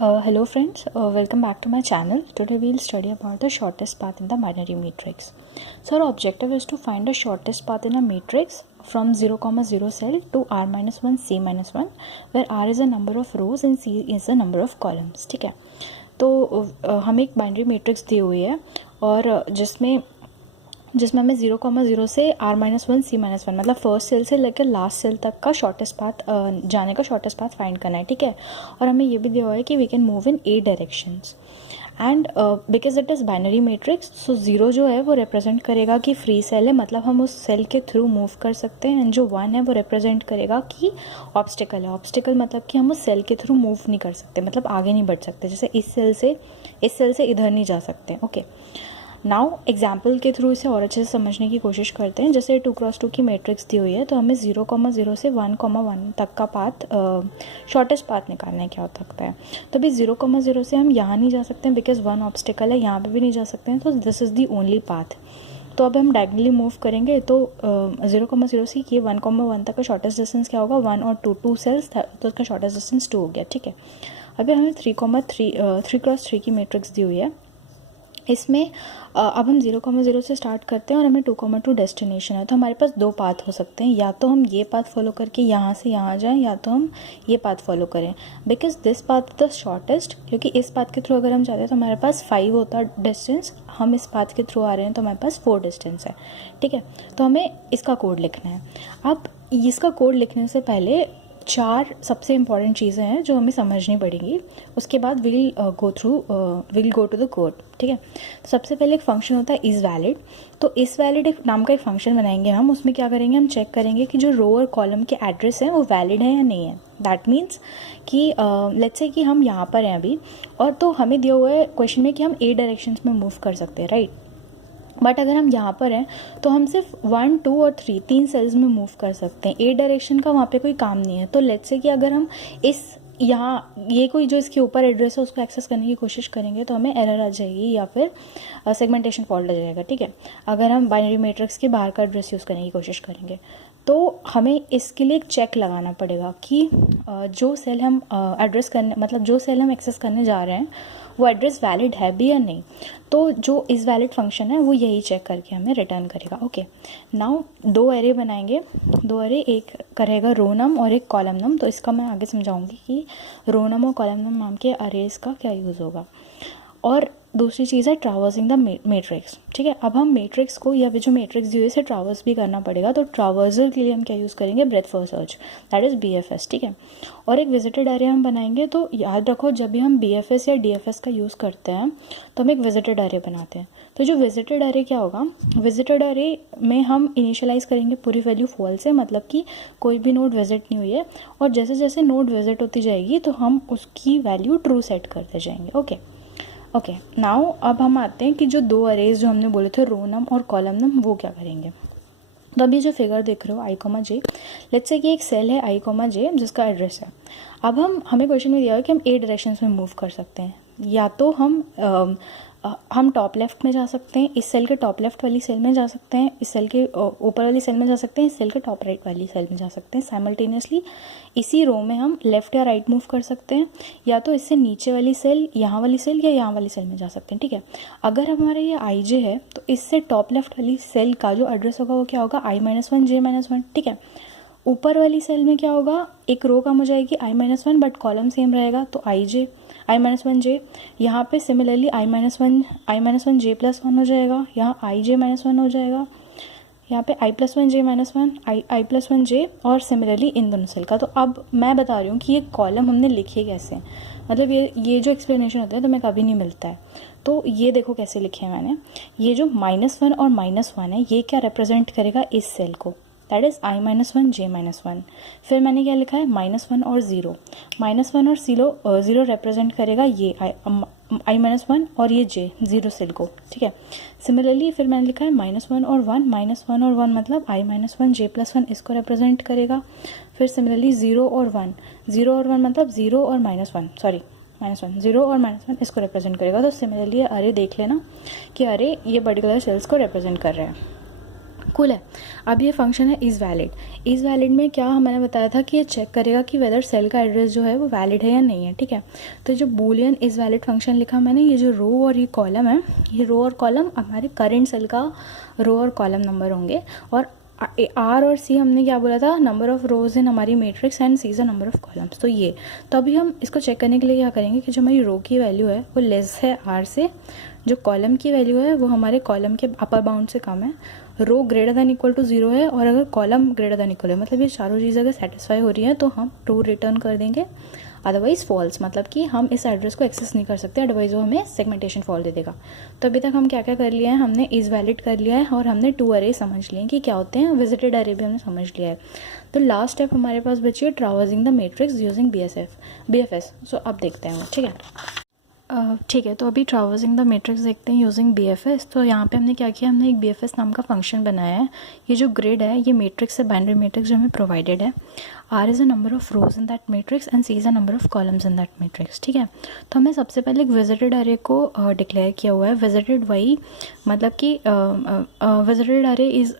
Hello friends, welcome back to my channel. Today we will study about the shortest path in the binary matrix. So our objective is to find the shortest path in a matrix from 0, 0 cell to r minus 1 c minus 1 where r is the number of rows and c is the number of columns. ठीक है, तो हमें एक binary matrix दी हुई है और जिसमें हमें 0, 0 से r माइनस 1 c माइनस 1 मतलब फर्स्ट सेल से लेकर लास्ट सेल तक का शॉर्टेस्ट पाथ जाने का शॉर्टेस्ट पाथ फाइंड करना है. ठीक है, और हमें ये भी दिया हुआ है कि we can move in 8 directions and because it is binary matrix so 0 जो है वो रिप्रेजेंट करेगा कि फ्री सेल है, मतलब हम उस सेल के थ्रू मूव कर सकते हैं. एंड जो 1 है वो रिप्रेजेंट करेगा कि ऑब्स्टिकल है. ऑब्स्टिकल मतलब कि हम उस सेल के थ्रू मूव नहीं कर सकते, मतलब आगे नहीं बढ़ सकते. जैसे इस सेल से इधर नहीं जा सकते. ओके, नाउ एग्जाम्पल के थ्रू इसे और अच्छे से समझने की कोशिश करते हैं. जैसे 2x2 की मैट्रिक्स दी हुई है तो हमें 0, 0 से 1, 1 तक का पाथ शॉर्टेस्ट पाथ निकालना है क्या हो सकता है. तो अभी 0, 0 से हम यहाँ नहीं जा सकते हैं बिकॉज 1 ऑब्स्टिकल है, यहाँ पे भी नहीं जा सकते हैं, तो this is the only path. तो अब हम डायगनली मूव करेंगे तो 0, 0 से ये 1, 1 तक का शॉर्टेस्ट डिस्टेंस क्या होगा, 1 और 2 सेल्स तो उसका शॉर्टेस्ट डिस्टेंस 2 हो गया. ठीक है, अभी हमें 3x3 की मैट्रिक्स दी हुई है. इसमें अब हम 0, 0 से स्टार्ट करते हैं और हमें 2, 2 डेस्टिनेशन है. तो हमारे पास दो पाथ हो सकते हैं, या तो हम ये पाथ फॉलो करके यहाँ से यहाँ जाएं या तो हम ये पाथ फॉलो करें. Because this path the shortest, क्योंकि इस पाथ के थ्रू अगर हम जाते हैं तो हमारे पास 5 होता डिस्टेंस, हम इस पाथ के थ्रू आ रहे हैं तो हमारे पास 4 डिस्टेंस है. ठीक है, तो हमें इसका कोड लिखना है. अब इसका कोड लिखने से पहले 4 सबसे इंपॉर्टेंट चीज़ें हैं जो हमें समझनी पड़ेंगी. उसके बाद will go to the code. ठीक है, तो सबसे पहले एक फंक्शन होता है इज़ वैलिड. तो इस वैलिड एक नाम का एक फंक्शन बनाएंगे हम. उसमें क्या करेंगे, हम चेक करेंगे कि जो रो और कॉलम के एड्रेस हैं वो वैलिड है या नहीं है. दैट मीन्स कि लेट्स से कि हम यहाँ पर हैं अभी, और तो हमें दिया हुआ है क्वेश्चन में कि हम 8 डायरेक्शंस में मूव कर सकते हैं, राइट. बट अगर हम यहाँ पर हैं तो हम सिर्फ 1, 2 और 3 सेल्स में मूव कर सकते हैं. 8 डायरेक्शन का वहाँ पे कोई काम नहीं है. तो लेट्स से कि अगर हम ये कोई जो इसके ऊपर एड्रेस है उसको एक्सेस करने की कोशिश करेंगे तो हमें एरर आ जाएगी या फिर सेगमेंटेशन फॉल्ट आ जाएगा. ठीक है, अगर हम बाइनरी मैट्रिक्स के बाहर का एड्रेस यूज़ करने की कोशिश करेंगे तो हमें इसके लिए एक चेक लगाना पड़ेगा कि जो सेल हम जो सेल हम एक्सेस करने जा रहे हैं वो एड्रेस वैलिड है भी या नहीं. तो जो इस वैलिड फंक्शन है वो यही चेक करके हमें रिटर्न करेगा. ओके, नाउ 2 एरे बनाएंगे. 2 एरे, एक करेगा रो नम और एक कॉलम नम. तो इसका मैं आगे समझाऊंगी कि रो नम और कॉलम नम नाम के अरेज का क्या यूज़ होगा. और दूसरी चीज़ है ट्रावर्सिंग द मैट्रिक्स. ठीक है, अब हम मैट्रिक्स को या जो मैट्रिक्स दी हुई है ट्रावर्स भी करना पड़ेगा. तो ट्रावर्सल के लिए हम क्या यूज़ करेंगे, breath first search, that is BFS. ठीक है, और एक विजिटेड एरे हम बनाएंगे. तो याद रखो, जब भी हम BFS या DFS का यूज़ करते हैं तो हम एक विजिटेड एरे बनाते हैं. तो जो विजिटेड एरे क्या होगा, विजिटेड एरे में हम इनिशियलाइज करेंगे पूरी वैल्यू फॉल्स है, मतलब कि कोई भी नोड विजिट नहीं हुई है, और जैसे जैसे नोड विजिट होती जाएगी तो हम उसकी वैल्यू ट्रू सेट करते जाएंगे. ओके, नाउ अब हम आते हैं कि जो 2 अरेज जो हमने बोले थे रो नम और कॉलम नम, वो क्या करेंगे. तो अभी जो फिगर देख रहे हो I, J, लेट्स से कि एक सेल है I, J जिसका एड्रेस है. अब हमें क्वेश्चन में दिया है कि हम 8 डायरेक्शंस में मूव कर सकते हैं. या तो हम टॉप लेफ्ट में जा सकते हैं, इस सेल के टॉप लेफ्ट वाली सेल में जा सकते हैं, इस सेल के ऊपर वाली सेल में जा सकते हैं, इस सेल के टॉप राइट वाली सेल में जा सकते हैं. साइमल्टेनियसली इसी रो में हम लेफ्ट या राइट मूव कर सकते हैं, या तो इससे नीचे वाली सेल, यहाँ वाली सेल या यहाँ वाली सेल में जा सकते हैं. ठीक है, अगर हमारा ये IJ है तो इससे टॉप लेफ्ट वाली सेल का जो एड्रेस होगा वो क्या होगा, I-1 J-1. ठीक है, ऊपर वाली सेल में क्या होगा, एक रो कम हो जाएगी I-1 बट कॉलम सेम रहेगा तो I-1 J. यहाँ पे सिमिलरली I-1 J+1 हो जाएगा, यहाँ I-J-1 हो जाएगा, यहाँ पे I+1 J-1, I+1 J, और सिमिलरली इन दोनों सेल का. तो अब मैं बता रही हूँ कि ये कॉलम हमने लिखे कैसे हैं, मतलब ये जो एक्सप्लेनेशन होता है तो मैं कभी नहीं मिलता है. तो ये देखो कैसे लिखे हैं मैंने. ये जो -1 और -1 है ये क्या रिप्रेजेंट करेगा, इस सेल को, दैट इज़ I-1 J-1. फिर मैंने क्या लिखा है, -1 और 0. -1 और 0 रिप्रेजेंट करेगा ये I-1 और ये J 0 सेल को. ठीक है, सिमिलरली फिर मैंने लिखा है -1 और 1. -1 और 1 मतलब I-1 J+1 इसको रिप्रेजेंट करेगा. फिर सिमिलरली 0 और 1 मतलब 0 और -1 0 और -1 इसको रिप्रेजेंट करेगा. तो सिमिलरली अरे देख लेना कि अरे ये पर्टिकुलर सेल्स को रिप्रेजेंट कर रहे हैं. कूल है। अब ये फंक्शन है इज़ वैलिड। इज़ वैलिड में क्या मैंने बताया था कि ये चेक करेगा कि वेदर सेल का एड्रेस जो है वो वैलिड है या नहीं है, ठीक है। तो जो बूलियन इज़ वैलिड फंक्शन लिखा मैंने, ये जो रो और ये कॉलम है, ये रो और कॉलम हमारे करेंट सेल का रो और कॉलम नंबर होंगे, और आर और सी हमने क्या बोला था, नंबर ऑफ रोज इन हमारी matrix and C is the number of columns. तो ये, तो अभी हम इसको चेक करने के लिए क्या करेंगे कि जो हमारी रो की वैल्यू है वो लेस है आर से, जो कॉलम की वैल्यू है वो हमारे कॉलम के अपर बाउंड से कम है, रो ग्रेटर दैन इक्वल टू 0 है, और अगर कॉलम ग्रेटर दैन इक्वल है, मतलब ये चारों चीज़ अगर सेटिस्फाई हो रही है तो हम ट्रू रिटर्न कर देंगे, अदरवाइज फॉल्स, मतलब कि हम इस एड्रेस को एक्सेस नहीं कर सकते, अदरवाइज वो हमें सेगमेंटेशन फॉल्ट दे देगा। तो अभी तक हम क्या क्या कर लिया है, हमने इज़ वैलिड कर लिया है और हमने 2 अरे समझ लिए कि क्या होते हैं, विजिटेड अरे भी हमने समझ लिया है। तो लास्ट स्टेप हमारे पास बची है traversing the matrix using BFS। सो अब देखते हैं, ठीक है। ठीक है, तो अभी ट्रैवर्सिंग द मैट्रिक्स देखते हैं यूजिंग BFS। तो यहाँ पे हमने क्या किया, हमने एक BFS नाम का फंक्शन बनाया है। ये जो ग्रिड है ये मैट्रिक्स है, बाइनरी मैट्रिक्स जो हमें प्रोवाइडेड है। R is a number of rows in that matrix and C is a number of columns in that matrix, ठीक है। तो हमने सबसे पहले एक विजिटेड अरे को डिक्लेयर किया हुआ है। विजिटेड वही मतलब कि visited array is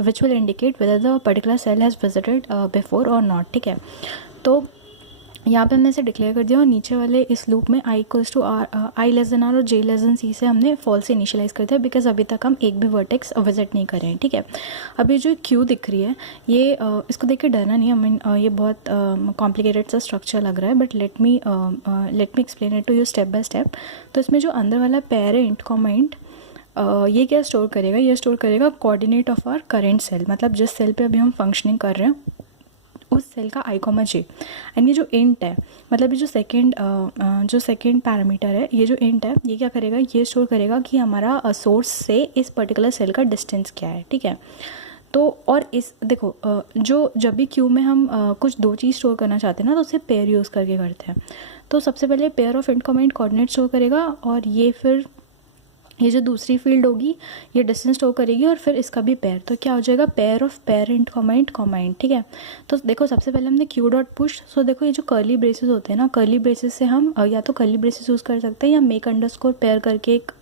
which will indicate whether the particular cell has visited before और नॉट, ठीक है। तो यहाँ पे हमने इसे डिक्लेयर कर दिया, और नीचे वाले इस लूप में i equals to R, I less than R और j लेस देन सी से हमने फॉल्स से इनिशियलाइज कर दिया, बिकॉज अभी तक हम एक भी वर्टेक्स विजिट नहीं कर रहे हैं, ठीक है। अभी जो क्यू दिख रही है ये इसको देख के डरना नहीं, आई मीन ये बहुत कॉम्प्लिकेटेड सा स्ट्रक्चर लग रहा है, but let me explain it to you step by step. तो इसमें जो अंदर वाला पैर है इंट कॉमा इंट, ये क्या स्टोर करेगा, ये स्टोर करेगा coordinate of our current cell, मतलब जिस सेल पे अभी हम फंक्शनिंग कर रहे हैं उस सेल का i, j। एंड ये जो इंट है, मतलब ये जो सेकेंड पैरामीटर है, ये जो इंट है ये क्या करेगा, ये स्टोर करेगा कि हमारा सोर्स से इस पर्टिकुलर सेल का डिस्टेंस क्या है, ठीक है। तो और इस देखो जो जब भी क्यू में हम कुछ दो चीज़ स्टोर करना चाहते हैं ना, तो उसे पेयर यूज़ करके करते हैं। तो सबसे पहले pair of int comma int coordinate store करेगा, और ये फिर ये जो दूसरी फील्ड होगी ये डिस्टेंस स्टोर करेगी, और फिर इसका भी पेयर, तो क्या हो जाएगा pair of parent comma int, ठीक है। तो देखो सबसे पहले हमने क्यू डॉट पुश, सो देखो ये जो कर्ली ब्रेसेस होते हैं ना, कर्ली ब्रेसेस से हम या तो कर्ली ब्रेसेस यूज़ कर सकते हैं या मेक अंडरस्कोर पेयर करके एक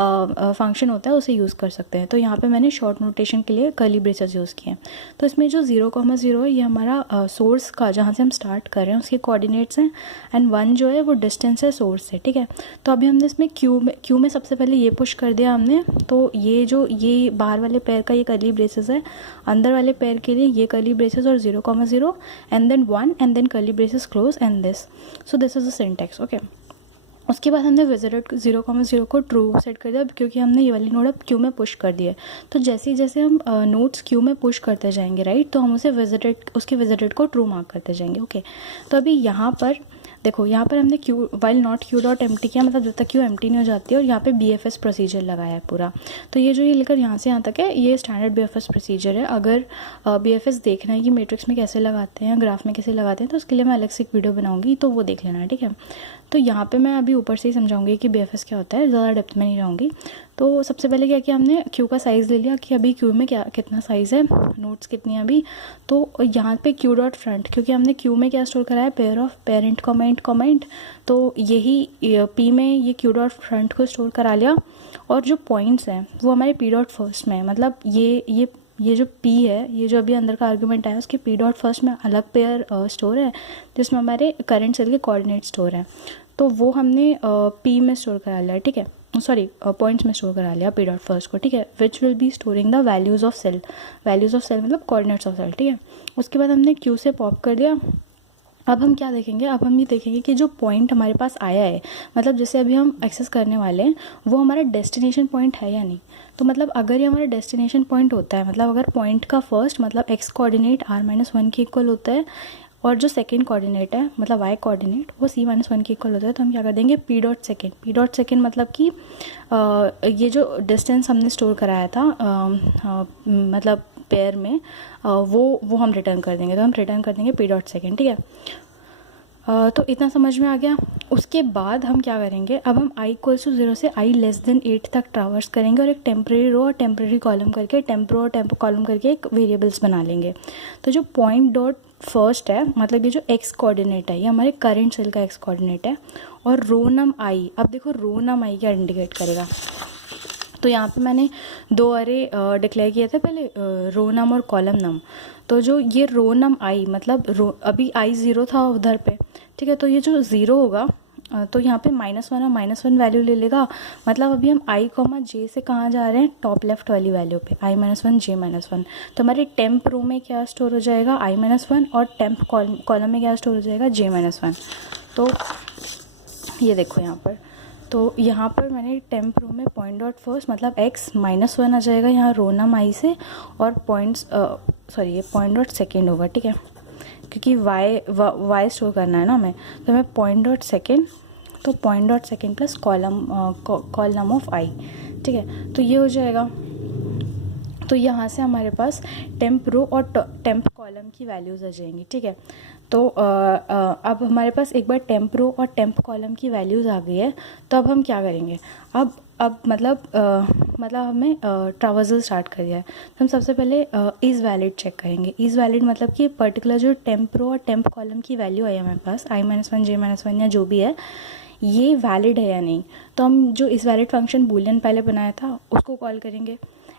फंक्शन होता है उसे यूज़ कर सकते हैं। तो यहाँ पे मैंने शॉर्ट नोटेशन के लिए कर्ली ब्रेसेस यूज़ किए हैं। तो इसमें जो 0,0 है ये हमारा सोर्स का जहाँ से हम स्टार्ट कर रहे हैं उसके कोऑर्डिनेट्स हैं, एंड 1 जो है वो डिस्टेंस है सोर्स से, ठीक है। तो अभी हमने इसमें क्यू में सबसे पहले ये पुश कर दिया हमने, तो ये बाहर वाले पैर का ये कर्ली ब्रेसेस है, अंदर वाले पैर के लिए ये कर्ली ब्रेसेस और 0,0 and then 1 and then curly braces close and this. So this is the syntax, okay. उसके बाद हमने विजिटेड 0,0 को ट्रू सेट कर दिया, क्योंकि हमने ये वाली नोड अब क्यू में पुश कर दी है। तो जैसे जैसे हम नोड्स क्यू में पुश करते जाएंगे, राइट, तो हम उसके विजिटेड को ट्रू मार्क करते जाएंगे, ओके। तो अभी यहाँ पर देखो, यहाँ पर हमने Q while not Q dot empty किया, मतलब जब तक क्यू एम्प्टी नहीं हो जाती है, और यहाँ पे BFS प्रोसीजर लगाया है पूरा। तो ये जो ये लेकर यहाँ से यहाँ तक है ये स्टैंडर्ड BFS प्रोसीजर है। अगर BFS देखना है कि मैट्रिक्स में कैसे लगाते हैं, ग्राफ में कैसे लगाते हैं, तो उसके लिए मैं अलग से एक वीडियो बनाऊंगी, तो वो देख लेना है, ठीक है। तो यहाँ पे मैं अभी ऊपर से ही समझाऊंगी कि BFS क्या होता है, ज़्यादा डेप्थ में नहीं रहूँगी। तो सबसे पहले क्या किया हमने, क्यू का साइज़ ले लिया कि अभी क्यू में कितना साइज़ है, नोट्स कितनी है अभी। तो यहाँ पे क्यू डॉट फ्रंट, क्योंकि हमने क्यू में क्या स्टोर करा है, pair of parent comma int, तो यही पी में ये क्यू डॉट फ्रंट को स्टोर करा लिया, और जो पॉइंट्स हैं वो हमारे पी डॉट फर्स्ट में है, मतलब ये जो P है, ये जो अभी अंदर का आर्गूमेंट आया उसके P डॉट फर्स्ट में अलग पेयर स्टोर है, जिसमें हमारे करंट सेल के कोऑर्डिनेट स्टोर हैं। तो वो हमने P में स्टोर करा लिया, ठीक है, सॉरी पॉइंट्स में स्टोर करा लिया P डॉट फर्स्ट को, ठीक है, which will be storing the values of cell मतलब कोऑर्डिनेट्स ऑफ सेल, ठीक है। उसके बाद हमने Q से पॉप कर दिया। अब हम क्या देखेंगे, अब हम ये देखेंगे कि जो पॉइंट हमारे पास आया है, मतलब जैसे अभी हम एक्सेस करने वाले हैं, वो हमारा डेस्टिनेशन पॉइंट है या नहीं। तो मतलब अगर ये हमारा डेस्टिनेशन पॉइंट होता है, मतलब अगर पॉइंट का फर्स्ट मतलब x कोऑर्डिनेट r-1 के इक्वल होता है, और जो सेकेंड कोऑर्डिनेट है मतलब y कोऑर्डिनेट वो c-1 के इक्वल होता है, तो हम क्या कर देंगे p डॉट सेकेंड मतलब कि ये जो डिस्टेंस हमने स्टोर कराया था मतलब पेयर में वो हम रिटर्न कर देंगे, तो हम रिटर्न कर देंगे p डॉट सेकेंड, ठीक है। तो इतना समझ में आ गया। उसके बाद हम क्या करेंगे, अब हम i इक्वल्स टू 0 से i लेस देन 8 तक ट्रावर्स करेंगे, और एक टेम्प्रेरी रो और टेम्प्रेरी कॉलम करके कॉलम करके एक वेरिएबल्स बना लेंगे। तो जो पॉइंट डॉट फर्स्ट है, मतलब ये जो x कोऑर्डिनेट है, ये हमारे करंट सेल का x कोऑर्डिनेट है, और रो नम i, अब देखो रो नम i क्या इंडिकेट करेगा, तो यहाँ पे मैंने 2 अरे डिक्लेयर किए थे पहले, रो नम और कॉलम नम। तो जो ये रो नम आई मतलब रो, अभी आई 0 था उधर पे, ठीक है। तो ये जो 0 होगा तो यहाँ पे -1 और -1 वैल्यू ले लेगा। मतलब अभी हम i, j से कहाँ जा रहे हैं, टॉप लेफ्ट वाली वैल्यू पे, i -1 j -1। तो हमारे टेम्प रो में क्या स्टोर हो जाएगा, i -1, और टेम्प कॉलम में क्या स्टोर हो जाएगा, j -1। तो ये देखो यहाँ पर, तो यहाँ पर मैंने टेम्प रो में पॉइंट डॉट फर्स्ट मतलब x -1 आ जाएगा यहाँ रो नम i से, और ये पॉइंट डॉट सेकेंड होगा, ठीक है, क्योंकि y स्टोर करना है ना हमें। तो मैं पॉइंट डॉट सेकेंड, तो point dot second plus column of i, ठीक है। तो ये हो जाएगा। तो यहाँ से हमारे पास टेम्प रो और टेम्प कॉलम की वैल्यूज़ आ जाएंगी, ठीक है। तो अब हमारे पास एक बार टेम्प रो और टेम्प कॉलम की वैल्यूज़ आ गई है। तो अब हम क्या करेंगे, अब मतलब हमें ट्रावर्सल स्टार्ट कर दिया है। तो हम सबसे पहले इज़ वैलिड चेक करेंगे। इज़ वैलिड मतलब कि पर्टिकुलर जो टेम्प रो और टेम्प कॉलम की वैल्यू है हमारे पास, i -1 j -1 या जो भी है, ये वैलिड है या नहीं। तो हम जो इस वैलिड फंक्शन बूलियन पहले बनाया था उसको कॉल करेंगे।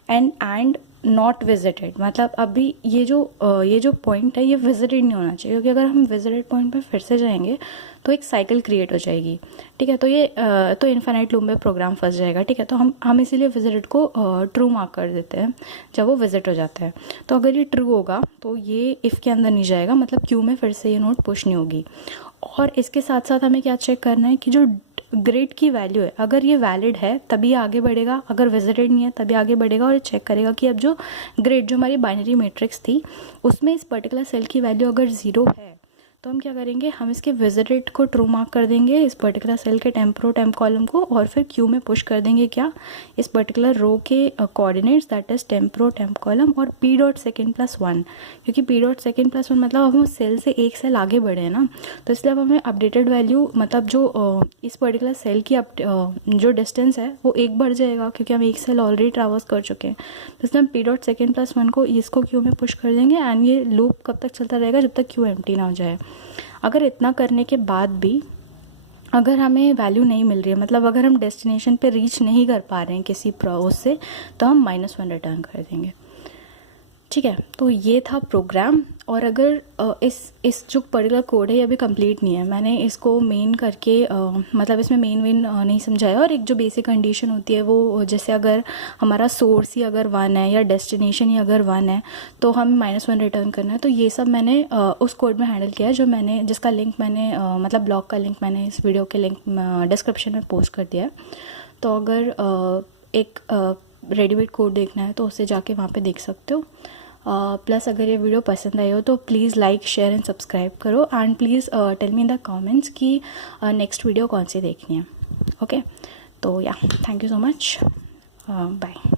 एंड नॉट विजिटेड मतलब अभी ये जो पॉइंट है ये विजिटेड नहीं होना चाहिए, क्योंकि अगर हम विजिटेड पॉइंट पे फिर से जाएंगे तो एक साइकिल क्रिएट हो जाएगी, ठीक है। तो ये तो इन्फिनाइट लूप में प्रोग्राम फंस जाएगा, ठीक है। तो हम इसीलिए विजिटेड को ट्रू मार्क कर देते हैं जब वो विजिट हो जाता है। तो अगर ये ट्रू होगा तो ये इफ़ के अंदर नहीं जाएगा, मतलब क्यू में फिर से ये नोट पुश नहीं होगी। और इसके साथ साथ हमें क्या चेक करना है कि जो ग्रेड की वैल्यू है, अगर ये वैलिड है तभी आगे बढ़ेगा, अगर विजिटेड नहीं है तभी आगे बढ़ेगा। और चेक करेगा कि अब जो ग्रेड जो हमारी बाइनरी मैट्रिक्स थी उसमें इस पर्टिकुलर सेल की वैल्यू अगर 0 है तो हम क्या करेंगे, हम इसके विजिटेड को ट्रू मार्क कर देंगे, इस पर्टिकुलर सेल के टेम्प रो टेम्प कॉलम को, और फिर क्यू में पुश कर देंगे क्या, इस पर्टिकुलर रो के coordinates, that is temp row temp column और p डॉट सेकेंड प्लस 1, क्योंकि p डॉट सेकेंड प्लस 1 मतलब हम उस सेल से एक सेल आगे बढ़े हैं ना। तो इसलिए अब हमें अपडेटेड वैल्यू मतलब जो इस पर्टिकुलर सेल की जो डिस्टेंस है वो 1 बढ़ जाएगा, क्योंकि हम एक सेल ऑलरेडी ट्रैवर्स कर चुके हैं। तो इसलिए हम p डॉट सेकेंड प्लस 1 को इसको क्यू में पुश कर देंगे। एंड ये लूप कब तक चलता रहेगा, जब तक क्यू एम्प्टी ना हो जाए। अगर इतना करने के बाद भी अगर हमें वैल्यू नहीं मिल रही है, मतलब अगर हम डेस्टिनेशन पे रीच नहीं कर पा रहे हैं किसी प्रोसेस से, तो हम -1 रिटर्न कर देंगे, ठीक है। तो ये था प्रोग्राम। और अगर इस जो पर्टिकुलर कोड है ये अभी कंप्लीट नहीं है, मैंने इसको मेन करके मतलब इसमें मेन नहीं समझाया। और एक जो बेसिक कंडीशन होती है वो, जैसे अगर हमारा सोर्स ही अगर 1 है या डेस्टिनेशन ही अगर 1 है तो हम -1 रिटर्न करना है। तो ये सब मैंने उस कोड में हैंडल किया है, जो जिसका लिंक मैंने मतलब ब्लॉग का लिंक मैंने इस वीडियो के लिंक डिस्क्रिप्शन में पोस्ट कर दिया है। तो अगर एक रेडीमेड कोड देखना है तो उससे जाके वहाँ पे देख सकते हो। प्लस अगर ये वीडियो पसंद आई हो तो please like share and subscribe करो। And please tell me in the comments कि नेक्स्ट वीडियो कौन सी देखनी है। ओके, तो या thank you so much, bye.